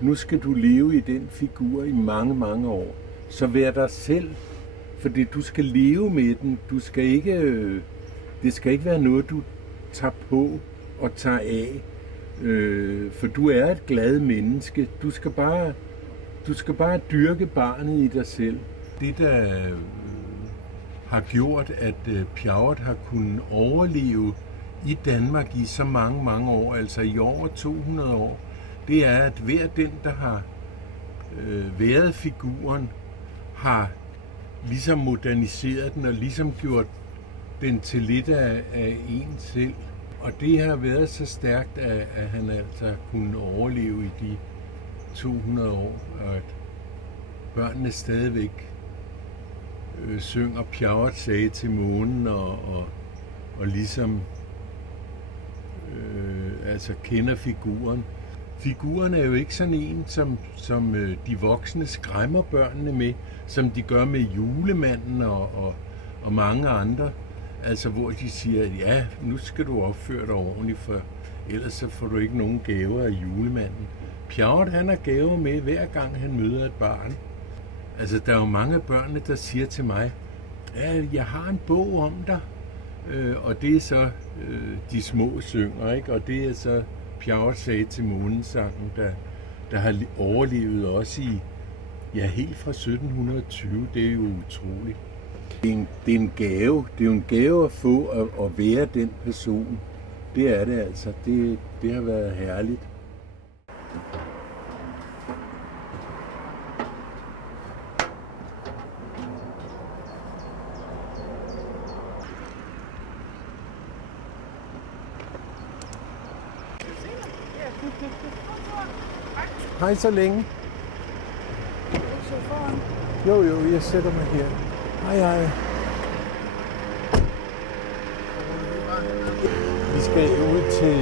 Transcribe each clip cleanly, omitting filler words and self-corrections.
nu skal du leve i den figur i mange, mange år. Så vær dig selv, fordi du skal leve med den. Du skal ikke, det skal ikke være noget, du tager på og tager af. For du er et glad menneske. Du skal bare dyrke barnet i dig selv. Det, der har gjort, at Pjerrot har kunnet overleve i Danmark i så mange, mange år, altså i over 200 år, det er, at hver den, der har været figuren, har ligesom moderniseret den og ligesom gjort den til lidt af en selv. Og det har været så stærkt, at han altså kunne overleve i de 200 år, og at børnene stadigvæk synger Pjerrot sagde til månen og ligesom altså kender figuren. Figuren er jo ikke sådan en, som de voksne skræmmer børnene med, som de gør med julemanden og mange andre. Altså hvor de siger, ja, nu skal du opføre dig ordentligt, for ellers så får du ikke nogen gaver af julemanden. Pjerrot, han har gaver med hver gang han møder et barn. Altså der er jo mange af børnene, der siger til mig, ja, jeg har en bog om dig. Og det er så de små synger, ikke? Og det er så Pjerrot sagde til månesangen, der har overlevet også i, ja, helt fra 1720. Det er jo utroligt. Det er en gave. Det er jo en gave at få at være den person. Det er det altså. Det har været herligt. Hej så længe. Jo, jeg sætter mig her. Hej. Vi skal ud til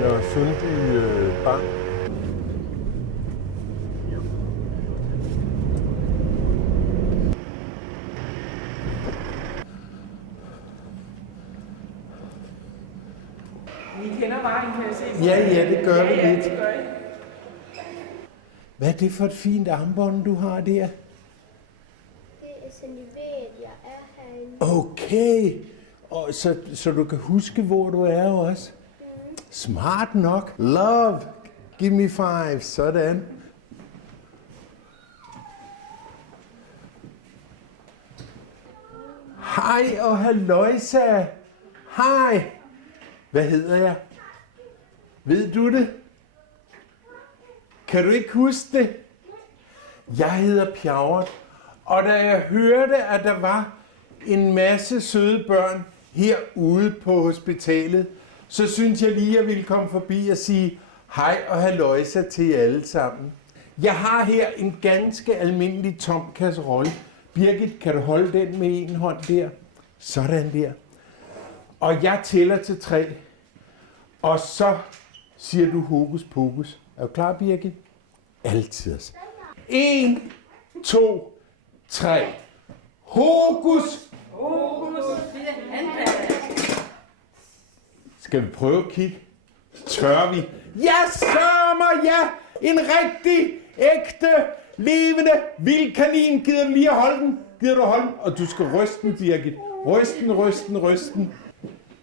Nørresundby Bank. I kender vejen, kan jeg se. Ja, det gør vi lidt. Ja, det gør I. Hvad er det for et fint armbånd, du har der? Det er sådan, I ved, at jeg er herinde. Okay, og så du kan huske, hvor du er også? Smart nok. Love, give me 5, sådan. Hej og halløjsa. Hej. Hvad hedder jeg? Ved du det? Kan du ikke huske det? Jeg hedder Pjerrot, og da jeg hørte, at der var en masse søde børn herude på hospitalet, så synes jeg lige, at jeg ville komme forbi og sige hej og halløjsa til jer alle sammen. Jeg har her en ganske almindelig tom kasserolle. Birgit, kan du holde den med en hånd der? Sådan der. Og jeg tæller til 3, og så siger du hokus pokus. Er du klar, Birgit? Altid. 1, 2, 3. Hokus! Skal vi prøve at kigge? Tør vi? Ja, sørger ja! En rigtig, ægte, levende, vild kanin. Gider du lige at holde den? Gider du holde den? Og du skal ryste den, Birgit. Ryste den.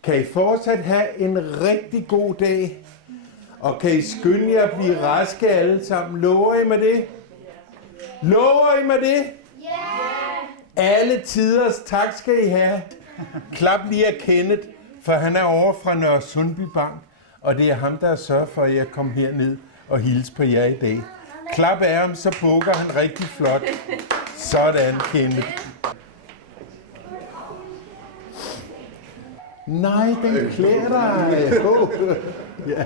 Kan I fortsat have en rigtig god dag? Og kan I skynde jer at blive raske alle sammen? Lover I mig det? Lover I mig det? Ja! Alle tiders tak skal I have. Klap lige af Kenneth, for han er over fra Nørresundby Bank. Og det er ham, der har sørget for, at jeg kom herned og hilse på jer i dag. Klap af ham, så bukker han rigtig flot. Sådan, Kenneth. Nej, den klæder dig. Ja.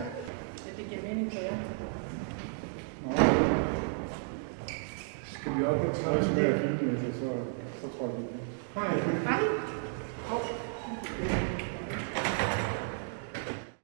Skal vi op og træde med at filme, så tror jeg, det er. Hej.